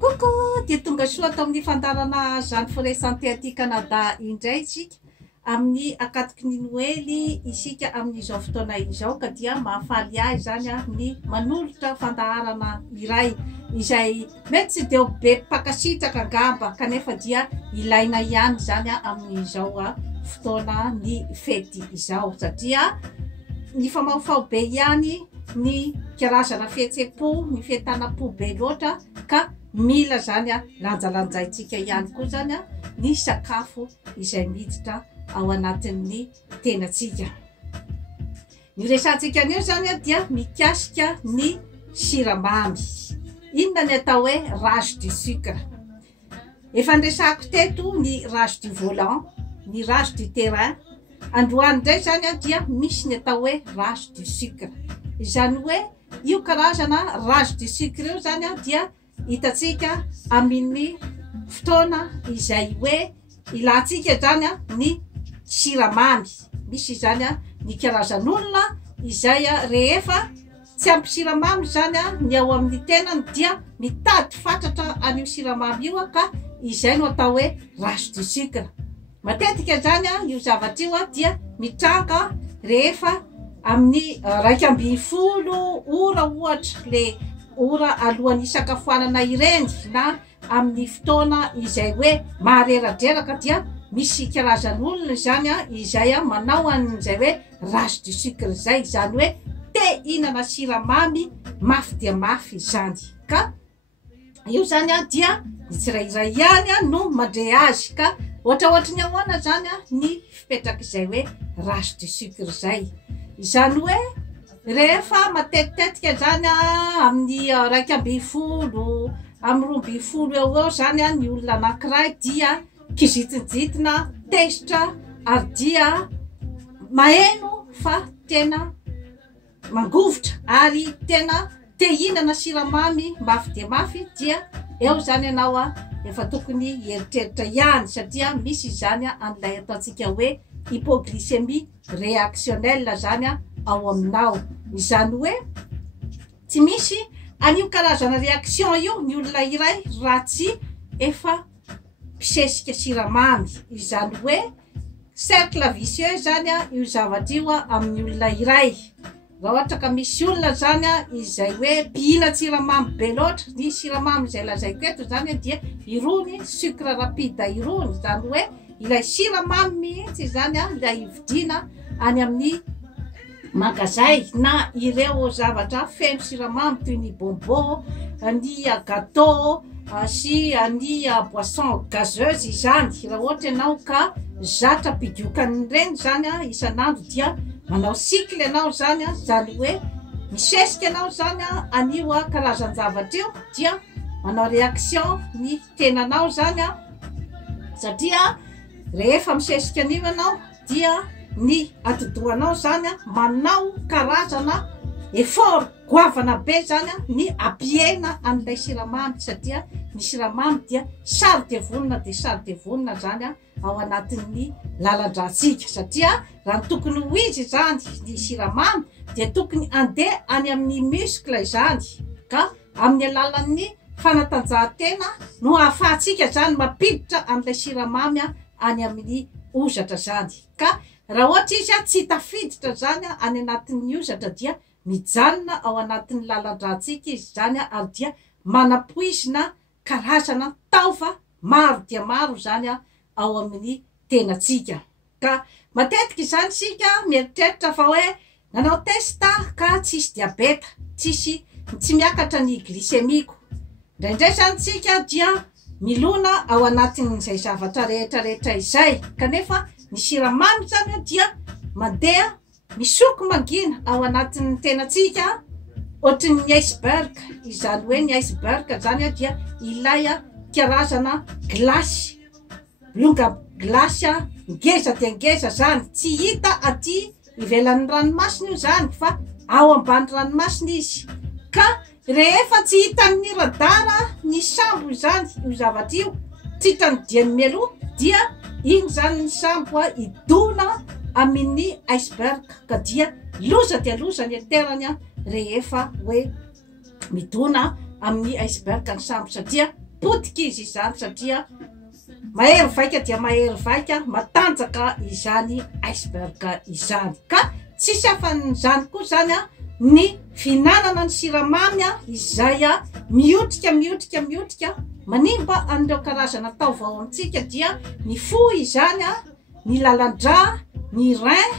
Coucou, dia tonga soa atao amin'ny fandarana Jeanne Forêt Santé aty Canada indray isika amin'ny akatiky ny Noely isika amin'izao fotoana izao ka dia mahafaly ahy zany ny manolotra fandaharana iray izay mety tsy dia be mpakasitraka angamba kanefa dia ilaina ihany zany amin'izao fotoana ny fety izao satria ny famafao be ihany ny karazana fihetsem-po ny fientanam-po be loatra ka mila zany lanjalanjaintsika ihany koa zany ny sakafo izay miditra ao anatin'ny tenatsika. Ny resantsika anio zany dia mikasika ny siramamy. Inona ny atao hoe rage du sucre. Efa nresako teto ny rage du volant, ny rage du terrain. Androany indray zany dia misy ny atao hoe rage du sucre. Izany hoe io karazana rage du sucre io zany dia hitatsika amin'ny fotoana izay hoe ilantsika zany ny siramamy. Misy zany ny karazan'olona izay rehefa tsy ampy siramamy zany ny ao amin'ny tenany dia mitady fatratra an'io siramamy io ka izay no atao hoe rage du sucre. Matetika zany io zavatra io dia mitranga rehefa amin'ny 2-10 ora ohatra le ora alohan'ny isakafoanana ireny na amin'ny fotoana izay hoe mahareradraraka dia misy karazan'olona zany izay manao an'izay hoe rage du sucre zay, izany hoe te hinana siramamy mafy dia mafy zany ka io zany dia ny tsirairay ihany no mandre azy ka ohatraohatry ahoana zany ny fipetraka izay hoe rage du sucre zay. Izany hoe rehefa matetitetika zany amin'ny 2-10 amin'ny 12 eo zany ny olona anankiray dia kizitijitina tesitra ary dia maheno fa tena mangovotra ary tena te hinana siramamy mafy dia mafy dia eo zany ianao efa tokony heritreritra ihany satria misy zany an'ilay ataontsika hoe hypoglycémie réactionnelle zany ao aminao. Izany hoe tsy misy an'io karazana réaction io ny olona iray raha tsy efa mpisesika siramamy. Izany hoe cercle vicieux zany io zavatra io amin'ny olona iray. Raha ohatra ka misy olona zany izay hoe mpihina siramamy be loatra, ny siramamy izay lazaiko eto zany dia irony sucre rapide irony, zany hoe ilay siramamy mihitsy zany ilay vidiana any amin'ny magazay na ireo zavatra feno siramamy toy ny bonbon, ny gâteau sy ny boisson gazeuse izany. Raha ohatra ianao ka zatra mpidiokany zany isan'andro dia manao cycle ianao zany, zany hoe misesika ianao zany an'io karazan-javatra io dia manao réaction ny tenanao zany satria rehefa misesika an'io ianao dia ny atidohanao zany manao karazana effort goavana be zany ny ampihena an'ilay siramamy satria ny siramamy dia sary dia vonona zany ao anatin'ny lalan-dratsika satria raha tokony ho izy zany ny siramamy dia tokony andeha any amin'ny muscle zany ka amin'ny alalan'ny fanatanjahantena no ahafahantsika zany mampiditra an'ilay siramamy any amin'ny ozatra zany ka raha ohatra izy tsy tafiditra zany any anatin'ny ozatra dia mijanona ao anatin'ny lalan-dratsika izy zany ary dia manapoizina karazana taova maro dia maro zany ao amin'ny tenatsika. Ka matetika zany sika mieritreritra fa hoe nanao testa ka tsisy diabeta, tsy miakatra ny glycémique. Indraindray zany sika dia milona ao anatin'izay zavatra rehetrarehetra izay kanefa ny siramamy zany dia mandeha misoko mangina ao anatin'ny tenatsika ohatrin'ny iceberg. Izany hoe ny iceberg zany dia ilay karazana glasy, longa glasy ngeza dia ngeza zany tsy hita aty ivelan'ny ranomasina io zany fa ao ambany ranomasina izy ka rehefa tsy hitan'ny radara ny sambo zany io zavatra io tsy hitany diany mialoha dia iny zany ny sambo idona amin'ny iceberg ka dia loza dia loza ny aterany rehefa hoe midona amin'ny iceberg ny sambo satria potika izy izany satria mahery vaika dia mahery vaika matanjaka izany iceberg izany ka tsisy afan'izany koa zany a ny finanana ny siramamy a izay a miotrika manimba an'ireo karazana taovao amintsika dia ny fo izany a ny lalandra ny rein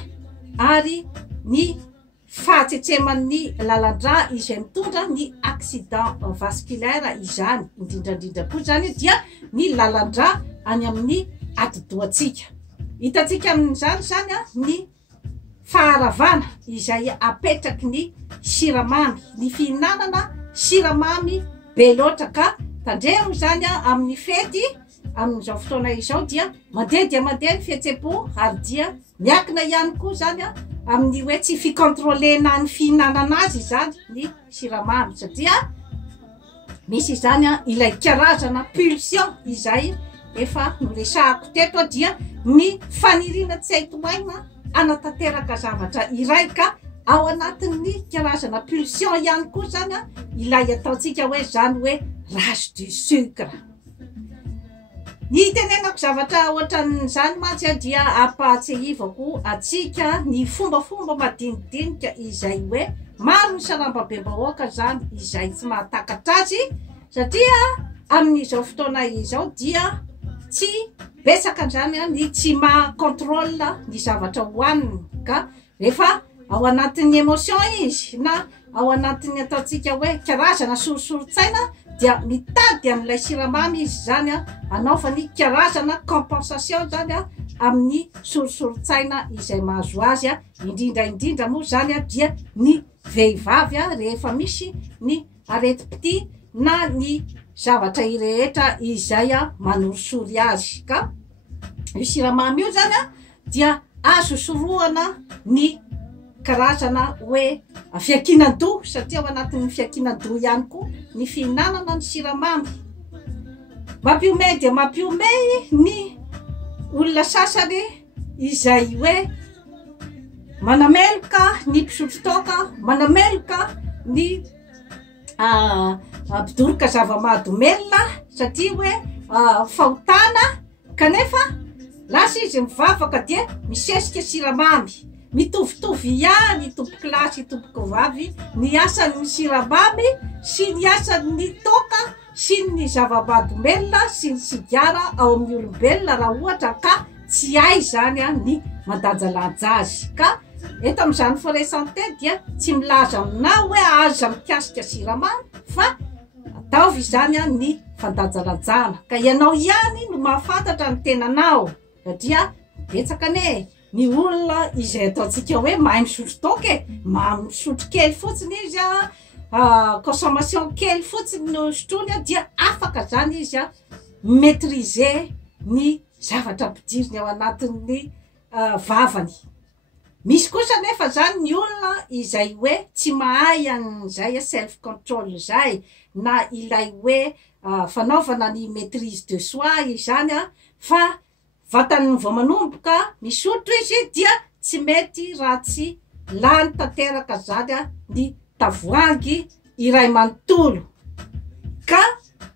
ary ny fahatsetse-man'ny lalandra izay mitondra ny accident vasculaire izany indrindrandrindra koa zany dia ny lalandra any amin'ny atidohantsika hitantsika amin'izany zany a ny faharavana izay apetraky ny siramamy ny fihinanana siramamy be loatra ka tandremo zany a amin'ny fety amin'izao fotoana izao dia mandeha ny fihetsem-po ary dia miakina ihany koa zany a amin'ny hoe tsy fikontrôlena ny fihinanana azy zany ny siramamy satria misy zany a ilay karazana pulsion izay efa noresahako teto dia ny fanirina tsy hay tomaina anatanteraka zavatra iray ka ao anatin'ny karazana pulsion ihany koa zany a ilay ataontsika hoe zany hoe rage du sucre. Ny tenenako zavatra ohatran'izany mantsy dia ampahatsehivako atsika ny fombafomba madinidinika izay hoe maro ny sarambabe-bahoaka zany izay tsy mahatakatra azy satria amin'izao fotoana izao dia tsy betsaka zany ny tsy mahakontrôle ny zavatra hohaniny ka rehefa ao anatin'ny émotion izy na ao anatin'ny ataontsika hoe karazana sorosorotsaina dia mitady amin'ilay siramamy izy zany a anaovany karazana compensation zany a amin'ny sorosorotsaina izay mahazo azy a indrindra moa zany a dia ny vehivavy a rehefa misy ny areti-pity na ny zavatra irehetra izay a manorosory azy ka io siramamy io zany a dia azo sorohana ny karazana hoe fiakinan-do satria ao anatin'ny fiakinan-do ihany koa ny fihinanana ny siramamy mampiome dia mampiome ny olona sasany izay hoe manameloka ny mpisotro toaka manameloka ny mpidoroka zava-mahadomelona satria hoe fahotana kanefa lasa izy mivavaka dia misesika siramamy mitovitovy ihany tompoky lahy sy tompoky vavy ny asan'ny siramamy sy ny asan'ny toaka sy ny zava-mahadomelona sy ny sigara ao amin'ny olombelona raha ohatra ka tsy hay zany a ny mandanjalanja azy ka eto amin'izany forêt santé dia tsy milaza amina hoe aza mikasika siramamy fa ataovy zany a ny fandanjalanjana ka ianao ihany no mahafantatra ny tenanao satria betsaka ane ny olona izay ataontsika hoe mahay misotro toka mahay misotro kely fotsiny izy a consommation kely fotsiny no sotrony dia afaka zany izy a maîtriser ny zavatra ampidiriny ao anatin'ny vavany. Misy kosa nefa zany ny olona izay hoe tsy mahay an'izay self control zay na ilay hoe fanaovana ny maîtrise de soi izany a fa vatany vao manomboka misotro izy dia tsy mety raha tsy lany tanteraka zany a ny tavoahangy iray manontolo ka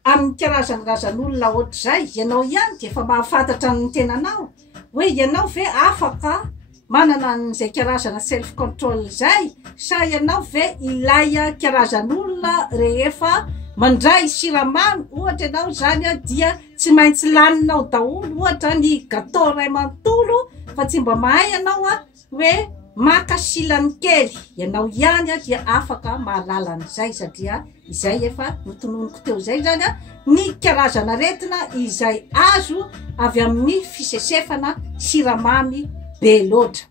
amin'ny karazan'olona ohatr'izay ianao ihany dia efa mahafantatra ny tenanao hoe ianao ve afaka manana an'izay karazana self control zay sa ianao ve ilay karazan'olona rehefa mandray siramamy ohatra ianao zany a dia tsy maintsy laninao daholo ohatra ny gâteau ray manontolo fa tsy mba mahay ianao a hoe maka silany kely ianao ihany a dia afaka mahalala an'izay satria izay efa notononiko teo zay zany a ny karazana aretina izay azo avy amin'ny fisesefana siramamy be loatra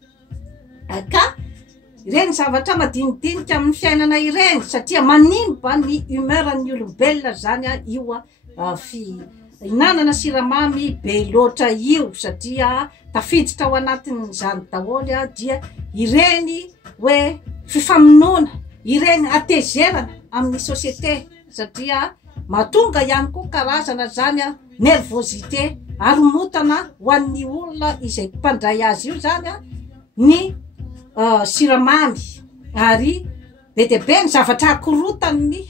ka ireny zavatra madinidinika amin'ny fiainana ireny satria manimba ny humeurany olombelona zany a io a fihinanana siramamy be loatra io satria tafiditra ao anatin'izany daholo a dia ireny hoe fifamonoana ireny atezerana amin'ny société satria mahatonga ihany koa karazana zany a nervosité aromotana ho an'ny olona izay mpandray azy io zany a ny siramamy ary be dia be ny zavatra akorotany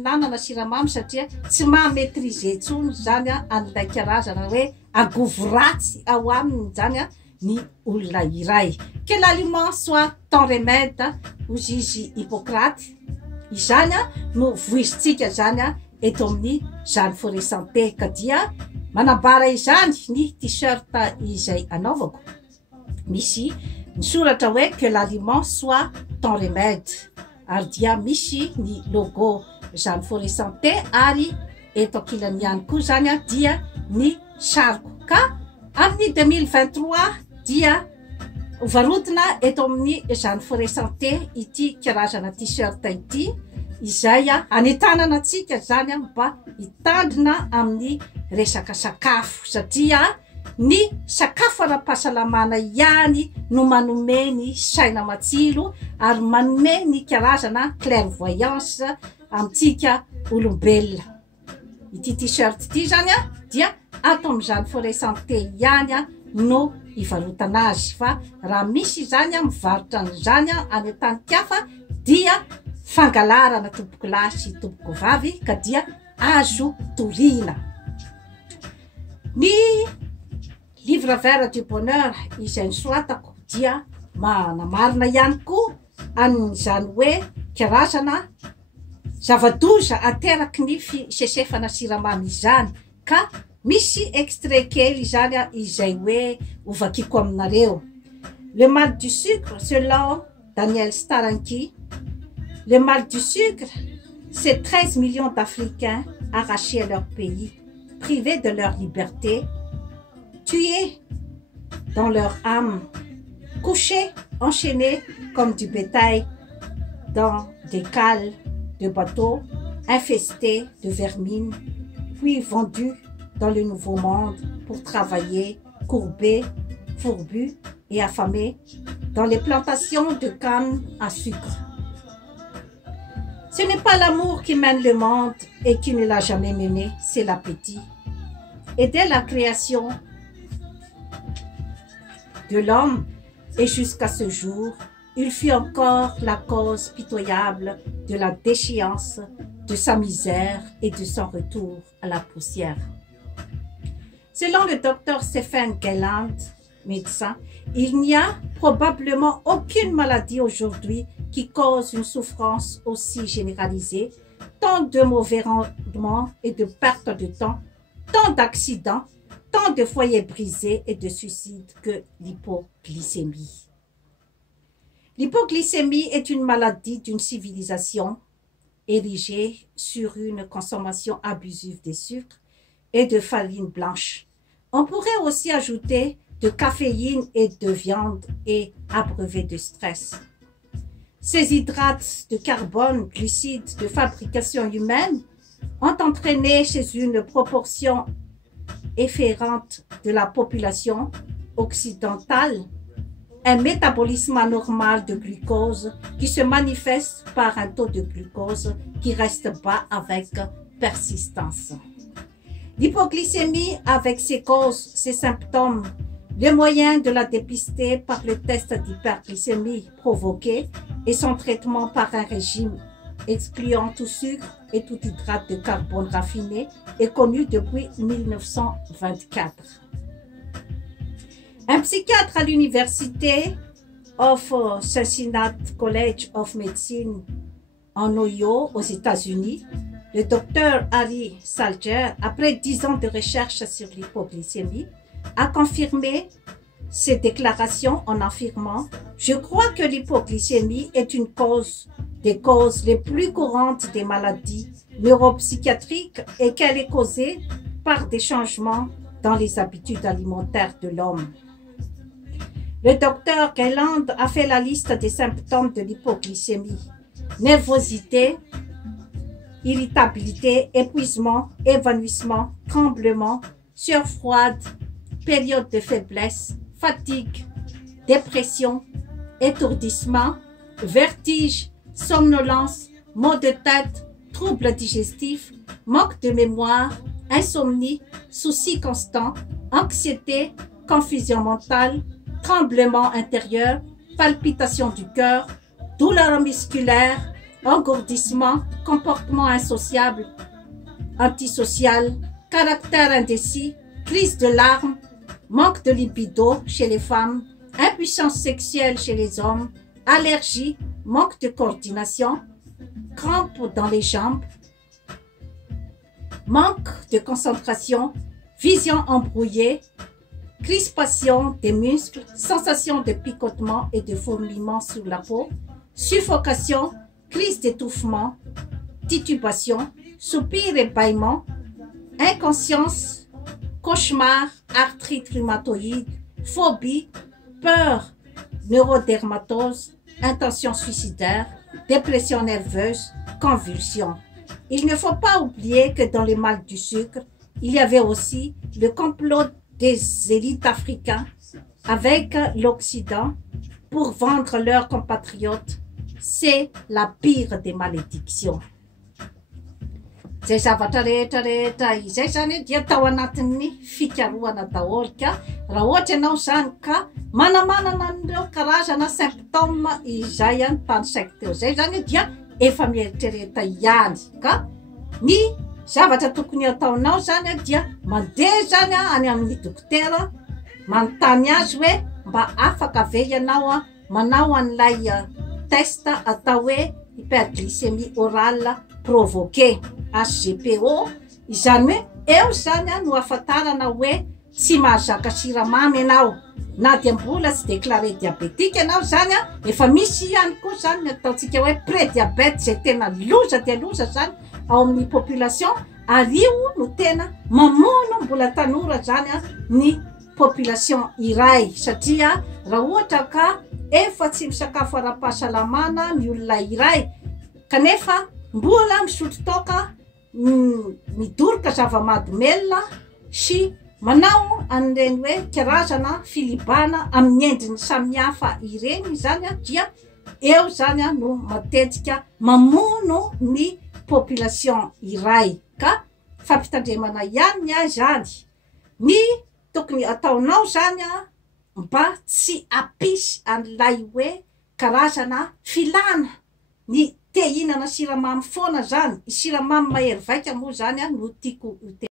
fihinanana siramamy satria tsy maha-maîtriser intsony zany an'ilay karazana hoe agovo ratsy ao aminy zany ny olona iray. Que l'aliment soit ton remède hozy izy Hippocrate. Izany no voizintsika zany eto amin'ny Jeanne Forest Santé ka dia manambara izany ny t-shirt izay anaovako. Misy ny soratra hoe que l'aliment soit ton remède. Ary dia misy ny logo Jeanne Forest Santé ary eto ankilany ihany koa zany dia ny sariko. Ka amin'ny 2023 dia varotana eto amin'ny Jeanne Forest Santé ity karazana t-shirt ity izay anentanana antsika zany mba hitandrina amin'ny resaka sakafo satria ny sakafo ara-pahasalamana ihany no manome ny saina matsilo ary manome ny karazana clairvoyance amintsika olombelona. Ity t-shirt ity zany dia ato amin'ny Jeanne Forest Santé ihany no ivarotana azy fa raha misy zany mivarotra an'izany any an-tany-kafa dia fangalarana tompoko lahy sy tompoko vavy ka dia azo toriana. Ny livre vert du bonheur izay nosoratako dia manamarina ihany koa an'izany hoe karazana zava-doza ateraky ny fisesefana siramamy izany ka misy extrait kely zany izay hoe ovakiko aminareo. Le mal du sucre selon Daniel Staranki. Le mal du sucre, c'est 13 millions d'Africains arrachés à leur pays, privés de leur liberté, tués dans leur âme, couchés, enchaînés comme du bétail dans des cales de bateaux, infestés de vermine, puis vendus dans le nouveau monde pour travailler, courbés, fourbus et affamés dans les plantations de canne à sucre. Ce n'est pas l'amour qui mène le monde et qui ne l'a jamais mené, c'est l'appétit. Et dès la création de l'homme et jusqu'à ce jour, il fut encore la cause pitoyable de la déchéance, de sa misère et de son retour à la poussière. Selon le docteur Stephen Gayland, médecin, il n'y a probablement aucune maladie aujourd'hui qui cause une souffrance aussi généralisée, tant de mauvais rendements et de perte de temps, tant d'accidents, tant de foyers brisés et de suicides que l'hypoglycémie. L'hypoglycémie est une maladie d'une civilisation érigée sur une consommation abusive des sucres et de farine blanche. On pourrait aussi ajouter de caféine et de viande et abreuver de stress. Ces hydrates de carbone, glucides de fabrication humaine ont entraîné chez une proportion efférente de la population occidentale un métabolisme anormal de glucose qui se manifeste par un taux de glucose qui reste bas avec persistance. L'hypoglycémie avec ses causes, ses symptômes, les moyens de la dépister par le test d'hyperglycémie provoqué et son traitement par un régime excluant tout sucre et tout hydrate de carbone raffiné est connu depuis 1924. Un psychiatre à l'université of Cincinnati College of Medicine en Ohio, aux États-Unis, le docteur Harry Salger, après 10 ans de recherche sur l'hypoglycémie, a confirmé ses déclarations en affirmant « Je crois que l'hypoglycémie est une des causes les plus courantes des maladies neuropsychiatriques et qu'elle est causée par des changements dans les habitudes alimentaires de l'homme. » Le docteur Gayland a fait la liste des symptômes de l'hypoglycémie. Nervosité, irritabilité, épuisement, évanouissement, tremblement, sueur froide, période de faiblesse, fatigue, dépression, étourdissement, vertige, somnolence, maux de tête, troubles digestifs, manque de mémoire, insomnie, soucis constants, anxiété, confusion mentale, tremblement intérieur, palpitation du cœur, douleurs musculaires, engourdissement, comportement insociable, antisocial, caractère indécis, crise de larmes, manque de libido chez les femmes, impuissance sexuelle chez les hommes, allergie, manque de coordination, crampes dans les jambes, manque de concentration, vision embrouillée, crispation des muscles, sensation de picotement et de fourmillement sur la peau, suffocation, crise d'étouffement, titubation, soupir et bâillement, inconscience, cauchemar, arthrite rhumatoïde, phobie, peur, neurodermatose, intention suicidaire, dépression nerveuse, convulsions. Il ne faut pas oublier que dans les mal du sucre, il y avait aussi le complot des élites africains avec l'Occident pour vendre leurs compatriotes. C'est la pire des malédictions. Zay zavatra rehetra izay zany dia tao anatin'ny fikarohana daholo ka raha ohatra ianao zany ka manamanana an'ireo karazana symptôme izay tanisaiko teo zay zany dia efa mieritrereta ihany ka ny zavatra tokony ataonao zany dia mandeha zany any amin'ny dokotera manontany azy hoe mba afaka ve ianao manao an'ilay test atao hoe hyperglycémie orale provoquée HGPO, izany hoe eo zany no ahafantarana hoe tsy mahazaka siramamy ianao na dia mbola tsy déclaré diabétique ianao zany efa misy ihany koa zany ny ataontsika hoe pré-diabète zay tena loza dia loza zany ao amin'ny population ary io no tena mamono mbola tanora zany ny population iray satria raha ohatra ka efa tsy misakafo ara-pahasalamana ny olona iray kanefa mbola misotro toka midoroka zava-mahadomelona sy manao an'ireny hoe karazana filibana amin'ny endriny samihafa ireny zany dia eo zany no matetika mamono ny population iray ka fampitandremana ihany zany ny tokony ataonao zany mba tsy apisy an'ilay hoe karazana filana ny te hihinana siramamy foana zany siramamy mahery vaika moa zany no tiako